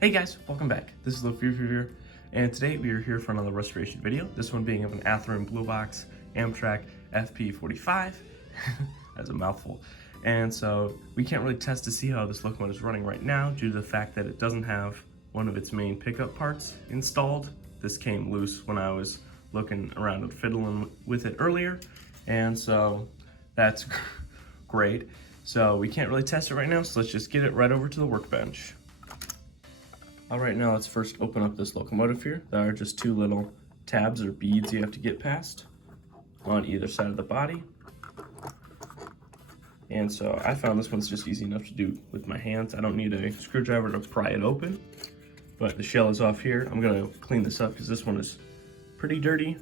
Hey guys, welcome back. This is Thelefevrefever, and today we are here for another restoration video. This one being of an Athearn Blue Box Amtrak FP45. That's a mouthful. And so we can't really test to see how this locomotive is running right now due to the fact that it doesn't have one of its main pickup parts installed. This came loose when I was looking around and fiddling with it earlier, and so that's great. So we can't really test it right now, so let's just get it right over to the workbench. Alright, now let's first open up this locomotive here. There are just two little tabs or beads you have to get past on either side of the body. And so I found this one's just easy enough to do with my hands. I don't need a screwdriver to pry it open, but the shell is off here. I'm gonna clean this up because this one is pretty dirty.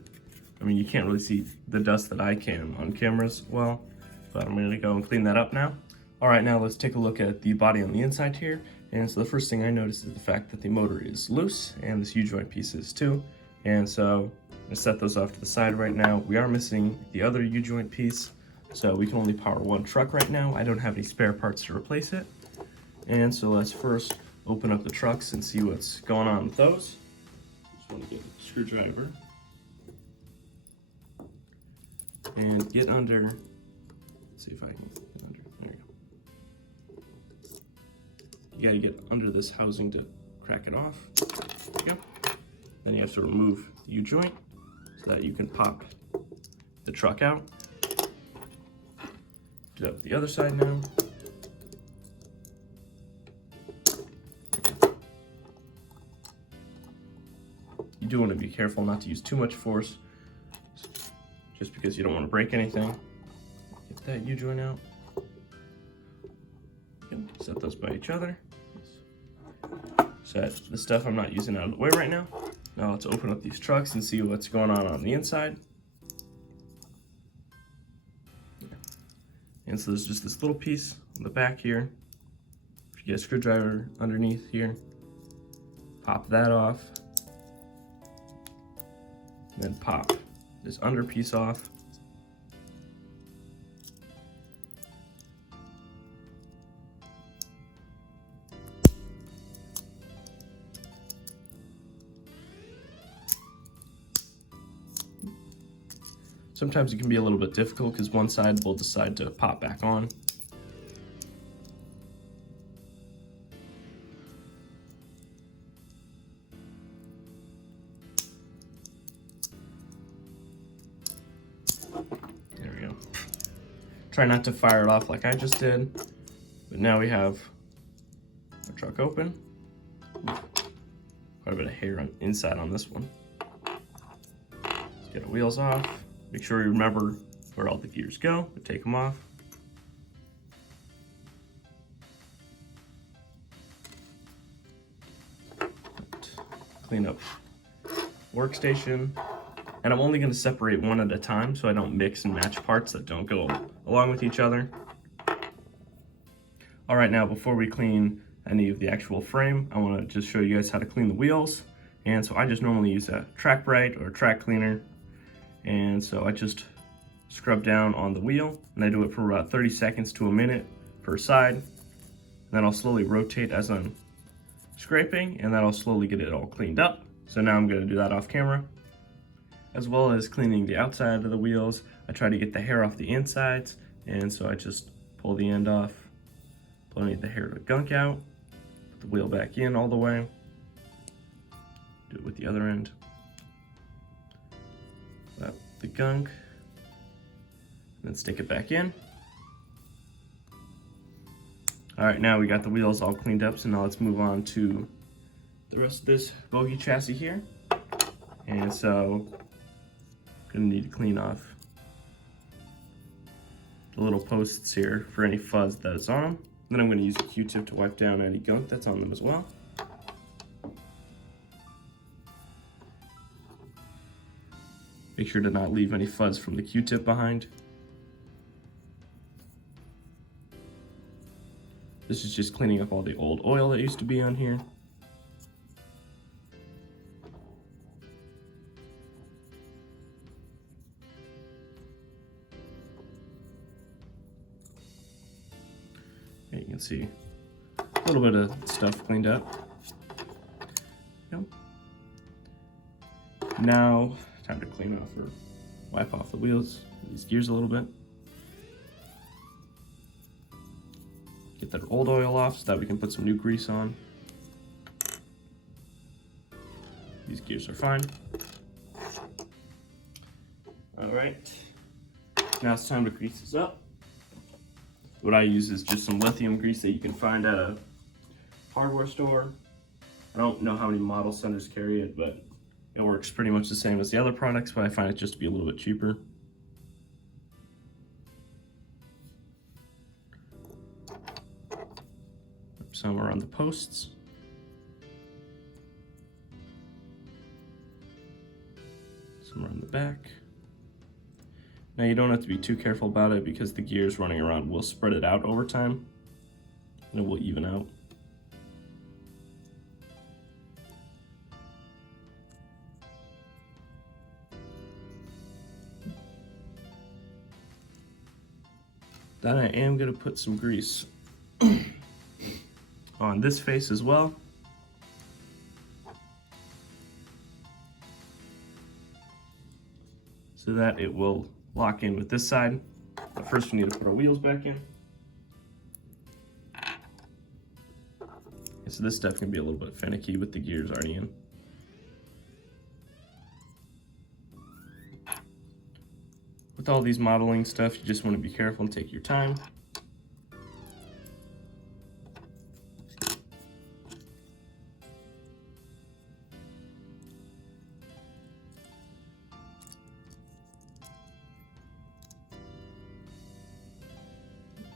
I mean, you can't really see the dust that I can on cameras well, but I'm gonna go and clean that up now. Alright, now let's take a look at the body on the inside here. And so the first thing I noticed is the fact that the motor is loose and this U-joint piece is too. And so I'm gonna set those off to the side right now. We are missing the other U-joint piece, so we can only power one truck right now. I don't have any spare parts to replace it. And so let's first open up the trucks and see what's going on with those. Just want to get a screwdriver and get under. Let's see if I can get under. There you go. You gotta get under this housing to crack it off. There you go. Then you have to remove the U-joint so that you can pop the truck out. Do that with the other side now. You do want to be careful not to use too much force, just because you don't want to break anything. Get that U-joint out. Set those by each other. Set the stuff I'm not using out of the way right now. Now let's open up these trucks and see what's going on the inside. And so there's just this little piece on the back here. If you get a screwdriver underneath here, pop that off. And then pop this under piece off. Sometimes it can be a little bit difficult because one side will decide to pop back on. There we go. Try not to fire it off like I just did, but now we have our truck open. Quite a bit of hair inside on this one. Let's get our wheels off. Make sure you remember where all the gears go, but take them off. Clean up workstation. And I'm only going to separate one at a time so I don't mix and match parts that don't go along with each other. Alright, now before we clean any of the actual frame, I want to just show you guys how to clean the wheels. And so I just normally use a track bright or a track cleaner. And so I just scrub down on the wheel, and I do it for about 30 seconds to a minute per side. And then I'll slowly rotate as I'm scraping, and then I'll slowly get it all cleaned up. So now I'm going to do that off camera. As well as cleaning the outside of the wheels, I try to get the hair off the insides, and so I just pull the end off, pull any of the hair or gunk out, put the wheel back in all the way, do it with the other end. Up the gunk, and then stick it back in. Alright, now we got the wheels all cleaned up, so now let's move on to the rest of this bogie chassis here. And so, gonna need to clean off the little posts here for any fuzz that is on them. Then I'm gonna use a Q-tip to wipe down any gunk that's on them as well. Make sure to not leave any fuzz from the Q-tip behind. This is just cleaning up all the old oil that used to be on here. And you can see a little bit of stuff cleaned up. There we go. Now, time to clean off or wipe off the wheels, these gears a little bit. Get that old oil off so that we can put some new grease on. These gears are fine. All right, now it's time to grease this up. What I use is just some lithium grease that you can find at a hardware store. I don't know how many model centers carry it, but it works pretty much the same as the other products, but I find it just to be a little bit cheaper. Some around the posts. Some around the back. Now you don't have to be too careful about it because the gears running around will spread it out over time and it will even out. Then I am going to put some grease on this face as well. So that it will lock in with this side. But first we need to put our wheels back in. So this stuff can be a little bit finicky with the gears already in. With all these modeling stuff, you just want to be careful and take your time.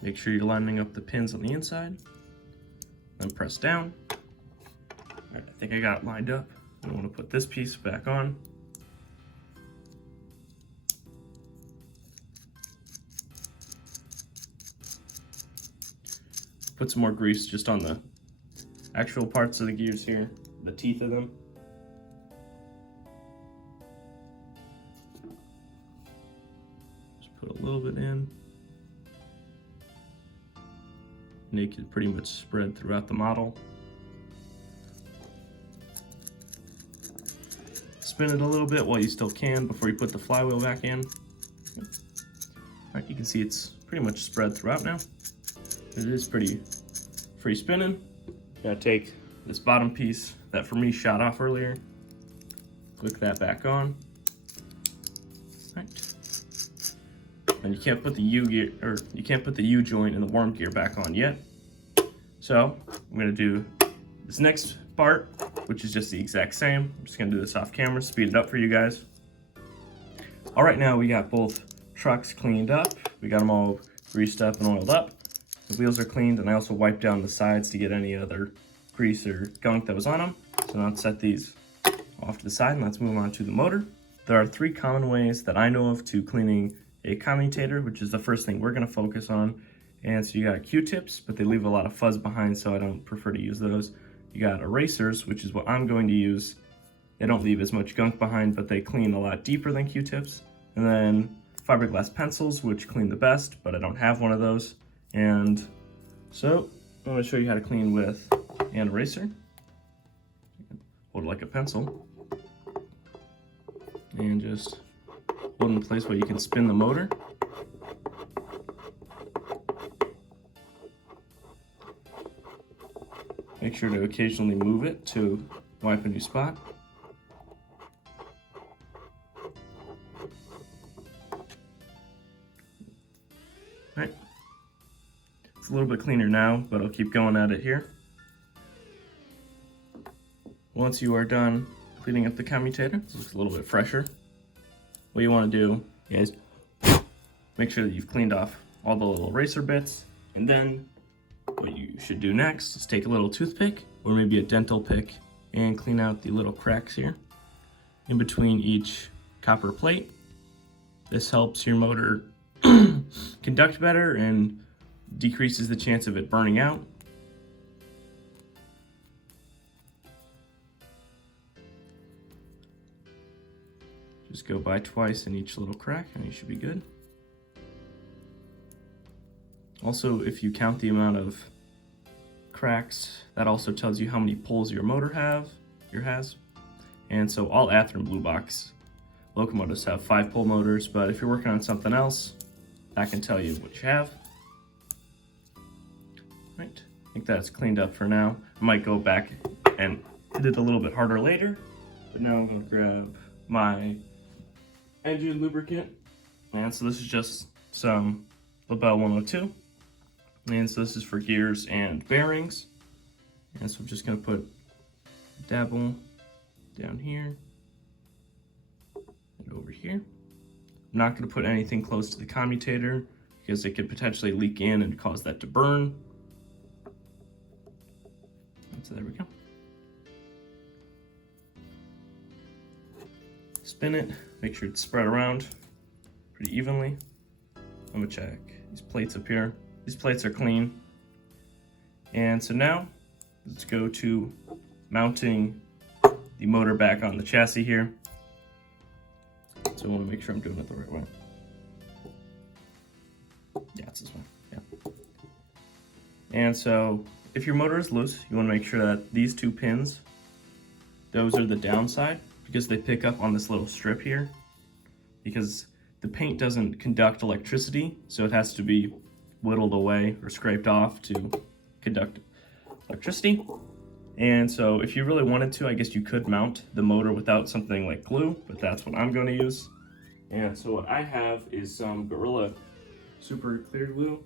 Make sure you're lining up the pins on the inside, then press down. All right, I think I got it lined up. I want to put this piece back on. Put some more grease just on the actual parts of the gears here, the teeth of them. Just put a little bit in. Make it pretty much spread throughout the model. Spin it a little bit while you still can before you put the flywheel back in. All right, you can see it's pretty much spread throughout now. It is pretty free spinning. Gotta take this bottom piece that for me shot off earlier, click that back on. All right. And you can't put the U gear, or you can't put the U joint and the worm gear back on yet. So I'm gonna do this next part, which is just the exact same. I'm just gonna do this off camera, speed it up for you guys. All right, now we got both trucks cleaned up. We got them all greased up and oiled up. The wheels are cleaned, and I also wiped down the sides to get any other grease or gunk that was on them. So now let's set these off to the side and let's move on to the motor. There are 3 common ways that I know of to cleaning a commutator, which is the first thing we're gonna focus on. And so you got Q-tips, but they leave a lot of fuzz behind, so I don't prefer to use those. You got erasers, which is what I'm going to use. They don't leave as much gunk behind, but they clean a lot deeper than Q-tips. And then fiberglass pencils, which clean the best, but I don't have one of those. And so I'm gonna show you how to clean with an eraser. Hold it like a pencil. And just hold it in place where you can spin the motor. Make sure to occasionally move it to wipe a new spot. Alright. It's a little bit cleaner now, but I'll keep going at it here. Once you are done cleaning up the commutator, it looks a little bit fresher. What you want to do is make sure that you've cleaned off all the little eraser bits, and then what you should do next is take a little toothpick or maybe a dental pick and clean out the little cracks here in between each copper plate. This helps your motor conduct better and decreases the chance of it burning out. Just go by twice in each little crack and you should be good. Also, if you count the amount of cracks, that also tells you how many poles your motor have. your has. And so all Athearn blue box locomotives have 5-pole motors, but if you're working on something else, I can tell you what you have. Right, I think that's cleaned up for now. I might go back and hit it a little bit harder later, but now I'm gonna grab my engine lubricant. And so this is just some Label 102. And so this is for gears and bearings. And so I'm just gonna put a dabble down here and over here. I'm not gonna put anything close to the commutator because it could potentially leak in and cause that to burn. So there we go. Spin it, make sure it's spread around pretty evenly. I'm gonna check these plates up here. These plates are clean. And so now, let's go to mounting the motor back on the chassis here. So I wanna make sure I'm doing it the right way. Yeah, it's this one, yeah. And so, if your motor is loose, you wanna make sure that these 2 pins, those are the downside, because they pick up on this little strip here. Because the paint doesn't conduct electricity, so it has to be whittled away or scraped off to conduct electricity. And so if you really wanted to, I guess you could mount the motor without something like glue, but that's what I'm going to use. And so what I have is some Gorilla Super Clear Glue,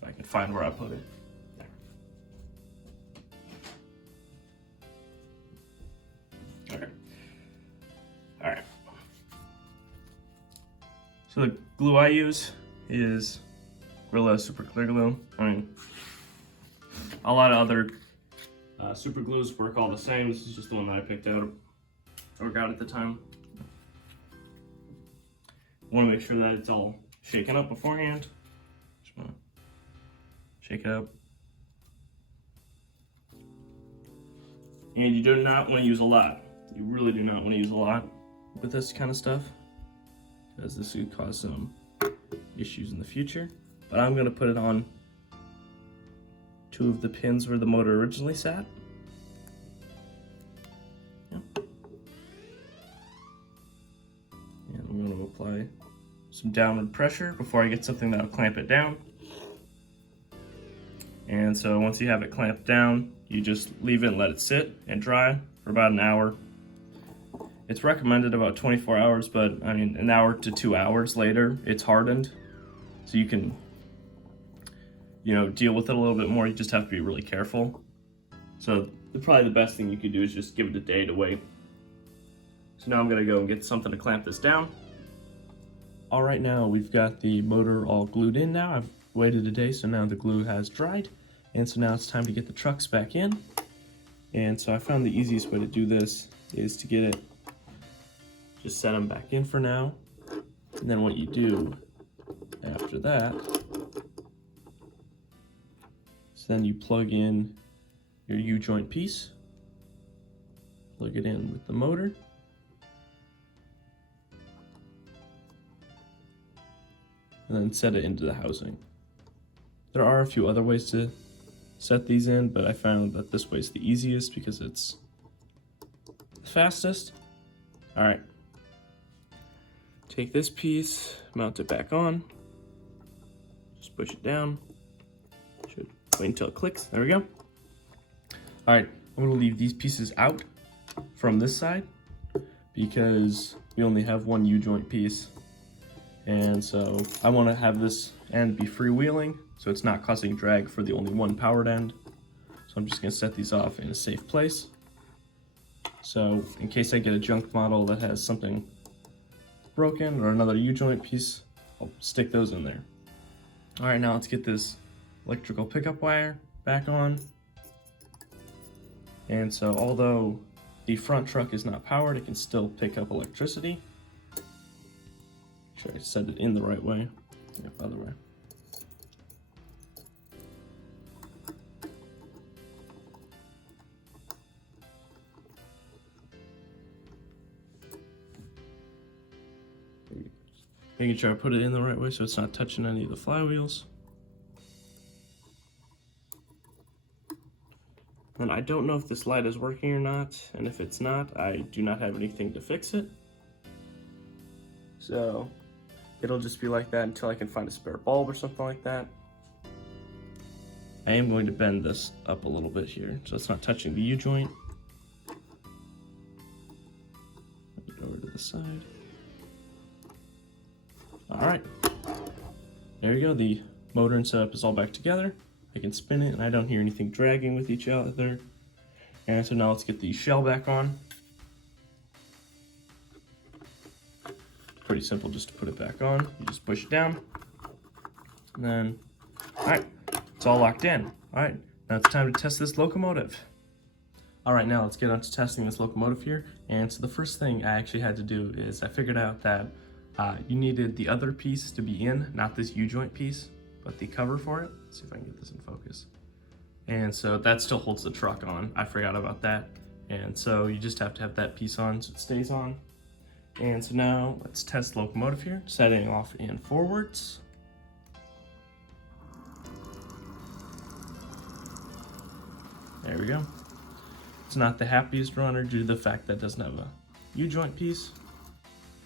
if I can find where I put it. There. All right. So the glue I use is Gorilla Super Clear Glue. I mean, a lot of other super glues work all the same. This is just the one that I picked out or got at the time. Want to make sure that it's all shaken up beforehand. Just want to shake it up. And you do not want to use a lot. You really do not want to use a lot with this kind of stuff, because this could cause some issues in the future. But I'm going to put it on 2 of the pins where the motor originally sat. Yep. And I'm going to apply some downward pressure before I get something that'll clamp it down. And so once you have it clamped down, you just leave it and let it sit and dry for about an hour. It's recommended about 24 hours, but I mean, an hour to 2 hours later, it's hardened. So you can, deal with it a little bit more. You just have to be really careful. So probably the best thing you could do is just give it a day to wait. So now I'm gonna go and get something to clamp this down. All right, now we've got the motor all glued in now. I've waited a day, so now the glue has dried. And so now it's time to get the trucks back in. And so I found the easiest way to do this is to get it, just set them back in for now. And then what you do after that, so then you plug in your U-joint piece, plug it in with the motor, and then set it into the housing. There are a few other ways to set these in, but I found that this way is the easiest because it's the fastest. All right, take this piece, mount it back on, just push it down. Should wait until it clicks. There we go. All right, I'm gonna leave these pieces out from this side because we only have one U-joint piece. And so I wanna have this end be freewheeling so it's not causing drag for the only one powered end. So I'm just gonna set these off in a safe place. So in case I get a junk model that has something broken or another U-joint piece, I'll stick those in there. All right, now let's get this electrical pickup wire back on. And so although the front truck is not powered, it can still pick up electricity. Make sure I set it in the right way. Yep, other way. Making sure I put it in the right way so it's not touching any of the flywheels. And I don't know if this light is working or not, and if it's not, I do not have anything to fix it. So it'll just be like that until I can find a spare bulb or something like that. I am going to bend this up a little bit here so it's not touching the U-joint. Over to the side. Alright, there you go, the motor and setup is all back together. I can spin it and I don't hear anything dragging with each other. And so now let's get the shell back on. Pretty simple just to put it back on. You just push it down. And then, alright, it's all locked in. Alright, now it's time to test this locomotive. Alright, now let's get on to testing this locomotive here. And so the first thing I actually had to do is I figured out that you needed the other piece to be in, not this U-joint piece, but the cover for it. Let's see if I can get this in focus. And so that still holds the truck on. I forgot about that. And so you just have to have that piece on so it stays on. And so now let's test the locomotive here, setting off in forwards. There we go. It's not the happiest runner due to the fact that it doesn't have a U-joint piece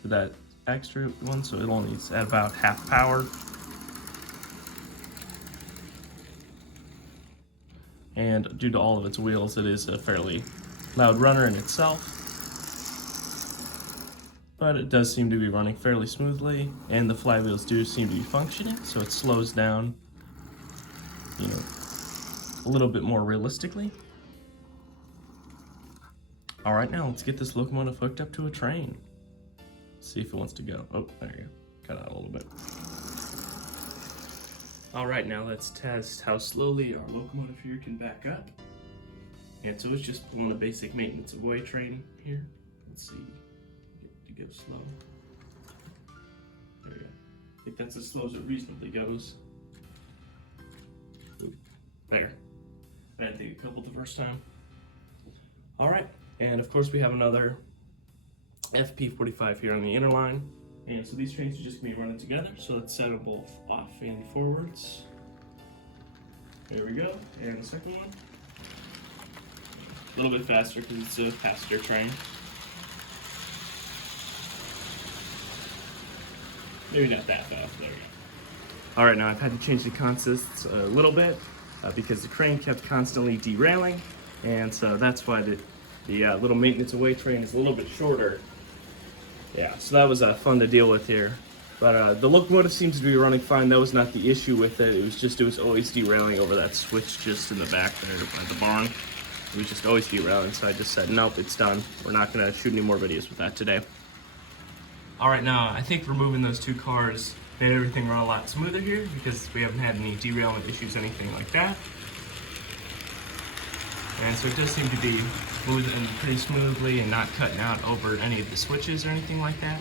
for that extra one, so it only needs at about half power. And due to all of its wheels, it is a fairly loud runner in itself. But it does seem to be running fairly smoothly, and the flywheels do seem to be functioning, so it slows down, you know, a little bit more realistically. All right, now let's get this locomotive hooked up to a train. See if it wants to go. Oh, there you go. Cut out a little bit. All right, now let's test how slowly our locomotive here can back up. And so it's just pulling a basic maintenance away train here. Let's see, get to go slow. There we go. I think that's as slow as it reasonably goes. Ooh, there. I had to take a couple the first time. All right, and of course we have another FP45 here on the inner line. And so these trains are just gonna be running together. So let's set them both off and forwards. There we go. And the second one, a little bit faster because it's a passenger train. Maybe not that fast. There we go. All right, now I've had to change the consists a little bit because the crane kept constantly derailing, and so that's why the little maintenance away train is a little bit shorter. Yeah, so that was fun to deal with here. But the locomotive seems to be running fine. That was not the issue with it. It was always derailing over that switch just in the back there by the barn. It was just always derailing, so I just said, nope, it's done. We're not gonna shoot any more videos with that today. All right, now I think removing those two cars made everything run a lot smoother here because we haven't had any derailment issues, anything like that. And so it does seem to be moving pretty smoothly and not cutting out over any of the switches or anything like that.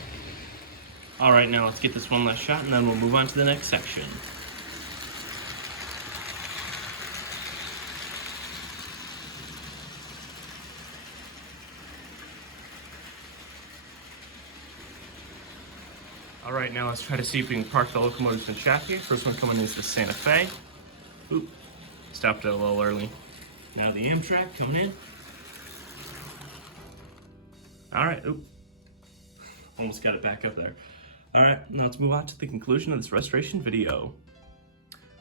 All right, now let's get this one last shot and then we'll move on to the next section. All right, now let's try to see if we can park the locomotives in shaft here. First one coming in is the Santa Fe. Oop, stopped it a little early. Now the Amtrak coming in. All right, oop. Almost got it back up there. All right, now let's move on to the conclusion of this restoration video.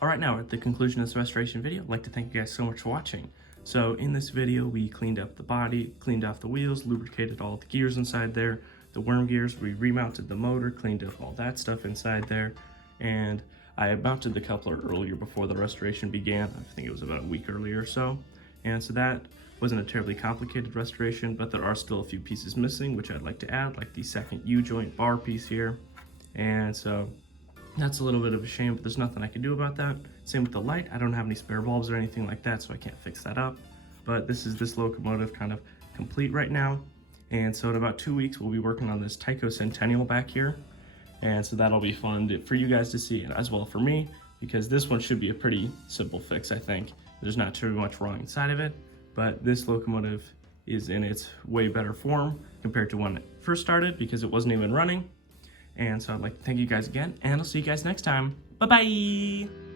All right, now at the conclusion of this restoration video, I'd like to thank you guys so much for watching. So in this video, we cleaned up the body, cleaned off the wheels, lubricated all the gears inside there, the worm gears, we remounted the motor, cleaned up all that stuff inside there, and I mounted the coupler earlier before the restoration began. I think it was about a week earlier or so. And so that wasn't a terribly complicated restoration, but there are still a few pieces missing, which I'd like to add, like the second U-joint bar piece here. And so that's a little bit of a shame, but there's nothing I can do about that. Same with the light. I don't have any spare bulbs or anything like that, so I can't fix that up. But this locomotive kind of complete right now. And so in about 2 weeks, we'll be working on this Tyco Centennial back here. And so that'll be fun for you guys to see, and as well for me, because this one should be a pretty simple fix, I think. There's not too much wrong inside of it, but this locomotive is in its way better form compared to when it first started because it wasn't even running. And so I'd like to thank you guys again, and I'll see you guys next time. Bye-bye!